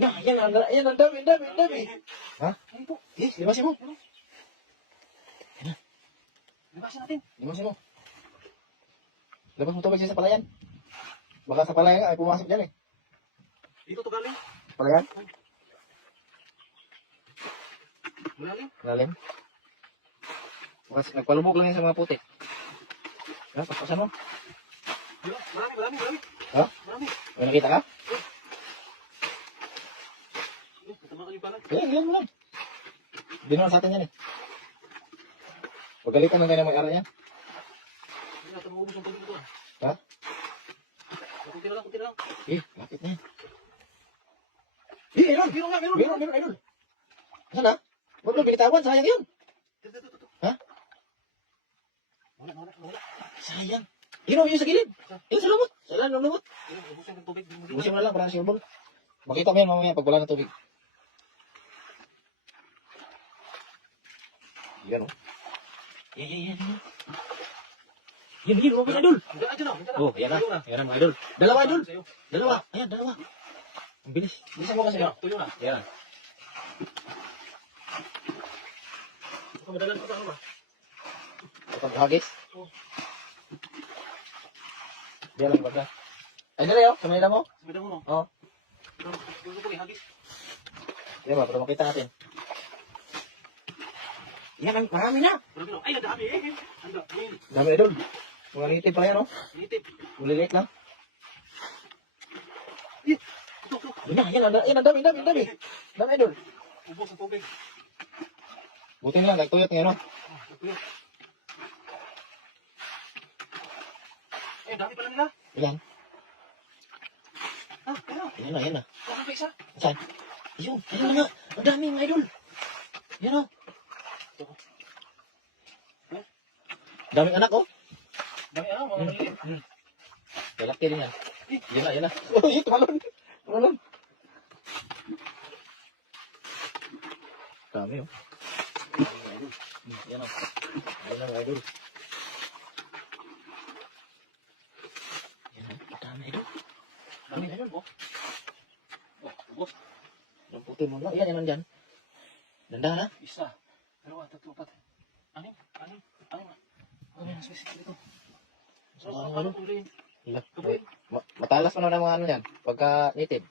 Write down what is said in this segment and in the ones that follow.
Nah, yan ang dami, dami, dami. Ha? Libasin mo. Libasin natin. Libasin mo. Labas mo tubig sa palayan. Baka sa palayan ay pumasok dyan eh. Dito to galing. Palayan? Malalim. Lalim. Bukas nagpalubog lang yan sa mga puti. Ha? Pasasan mo. Marami. Ha? Marami. May nakita ka? Tatamaan yung palan. Ilan mo lang. Hindi naman sa atin yan eh. Pagalitan lang tayo ng may-ari yan. Hindi natin maubos ang tubig ito. Ha? Kunti na lang. Bakit na yan? Idol! Meron, idol. Saan na? Huwag mo binitawan, sayang yun. Dito. Ha? Wala. Sayang. Yun sa gilid. Yun sa lumot. Sa ilan ng lumot. Ubusin ng tubig. Busin mo na lang para sa ball. Makita mo yan mamaya pag wala ng tubig. Yan o. Yan. Yan, mga idol. Diyan na. Oh, yan na mga idol. Dalawa, idol. Ayan, dalawa. Ang bilis. Bilisan mo kasi. Tuyo na. Yan. Madalan pa ba? Kapag hagis. Oh. Yan lang baga. Ay, dali o. Sa Manila mo? Sabihan mo no? Oo. Gusto ko ihagis. Yan ba, para makita natin. Yan, marami na. Ay, nadami eh. Dami idol. Mga native pala yan o. Nitip. Uliliit lang. Ito. Yan, ang dami. Dami idol. Ubos ang tubig. Buti na lang, nagtuyot ngayon o. Tuyo. Dami pala nila. Ilan? Yan na. Parang pa isa. Saan? Yun na nga. Ang dami mga idol. Yan o. Daming anak o. Dami mga maliliit. Lalaki din yan. Yan na. Uy, tumalon. Dami o. Yan o. Yan na mga idol. Yan o. Dami idol. Dami idol mo. Ubos. Ang puti mo lang. Yan nandyan. Dandahan ha. Isa. Dalawa, tatlo, apat. Anim. Ano yung specific dito? So, ano kung rin? Matalas pa naman ang mga ano yan. Pagka native.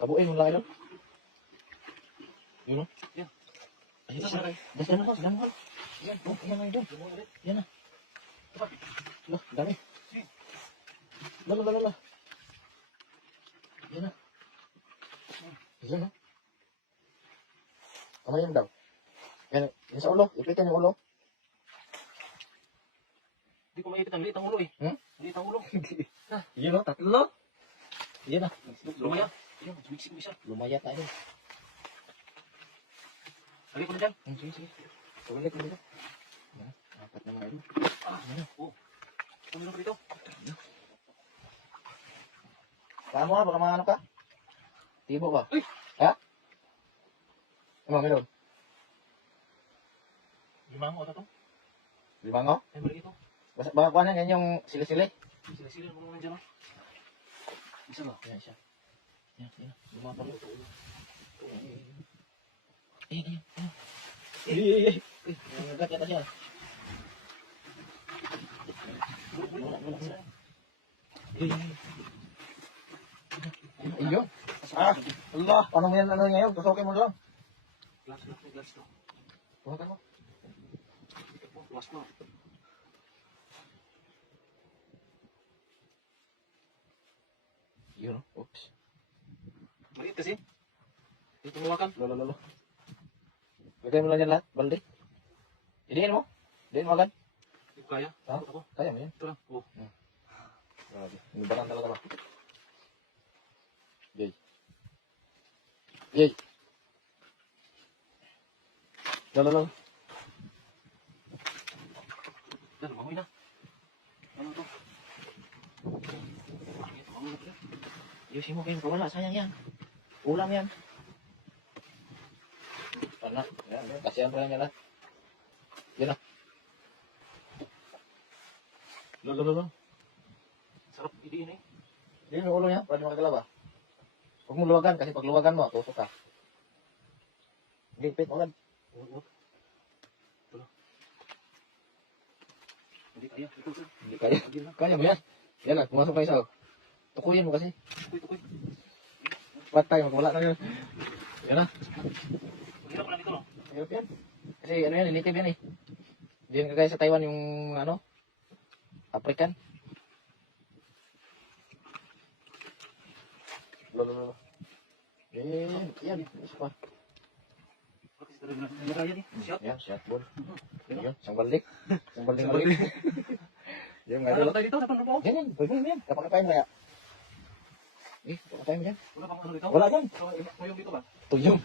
Kabuin mo lang idol. Yun o. Yan. Ay, isa. Dahan mo. Yan. Oh, yan na idol. Yan na. Lah, dami. Lala. Yan na. Yan na. Kamay yan daw. Yan sa ulo. Ipitan yung ulo. Hindi ko maipit ang liit ang ulo eh. Liit ang ulo. Yan o, tatlo. Yan na. Lumaya. Ayun, sumiksik mo isa. Lumayat na idol. Lagi ko na dyan. Sige. Tulit mo dito. Yan na. Apat na mga idol. Yan na. Tumulong ko dito. Saan mo ha? Baka mga ano ka? Tibo ba? Uy! Ha? Ano mga idol? Limang o tatong. Limango? Ay, mali ito. Baka kuha na yan yung sili-sili. Sila-sila mo naman dyan. Isa ba? Yan siya. Yan. Lumapang. Ayan. Nangagat yata siya. Ayun. Allah. Paano mo yan ngayon? Tusokin mo lang. Glass to. Tuha ka mo. Glass mo. Yun. Oops. Maliit kasi. Dito mawakan. Lolo. Lagay mo lang yan lahat. Balde. Idiin mo. Idiin mo agad. Hindi ko kaya. Ha? Ako. Kaya mo yan. Ito lang. Grabe. Nibaran talaga ba? Yay. Lolo. Yan, mamoy na. Ano to? Mamoy na. Ayusin mo kayo. Wala. Sayang yan. Ulam yan. Panak. Yan. Kasihan pa yan lahat. Yan na. Lolo. Sarap idiin eh. Yan yung ulo niya. Pwede makagalaw ba? Huwag mo luwagan kasi pag luwagan mo, tusok ka. Hindi, pit, wag. Huwag. Tulo. Hindi kaya. Ito, sir. Hindi kaya. Kaya mo yan. Yan na, pumasok ka isa. oh. Tukuyin mo kasi. Tukoy. Patay, magwala na yun. Yan na. Hirap pala dito, no? Hirap yan. Kasi ano yan, native yan eh. Hindi yan kagaya sa Taiwan yung ano, African. Lolo. Yan. Isa pa. Bakit sila rin na kaya ni? Shot. Yan, shot ball. Yan, isang balik. Isang balik. Yan, nga Ano dito. ba tayo dito? Sa panrupo? Yan, yan. Pwede mo yan. Kapakapain mo kaya. Kapakapain mo yan. Wala bang ano dito? Wala yan. Mayroong dito ba? Tuyong.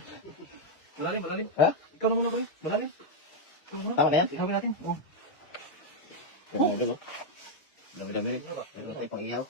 Malalim. Ha? Ikaw na muna ba yun? Malalim. Ikaw muna. Tama na yan? Ihawin natin. Oh. Yan, nga dito. Dami-dami rin. Meron na tayo pang ihaw.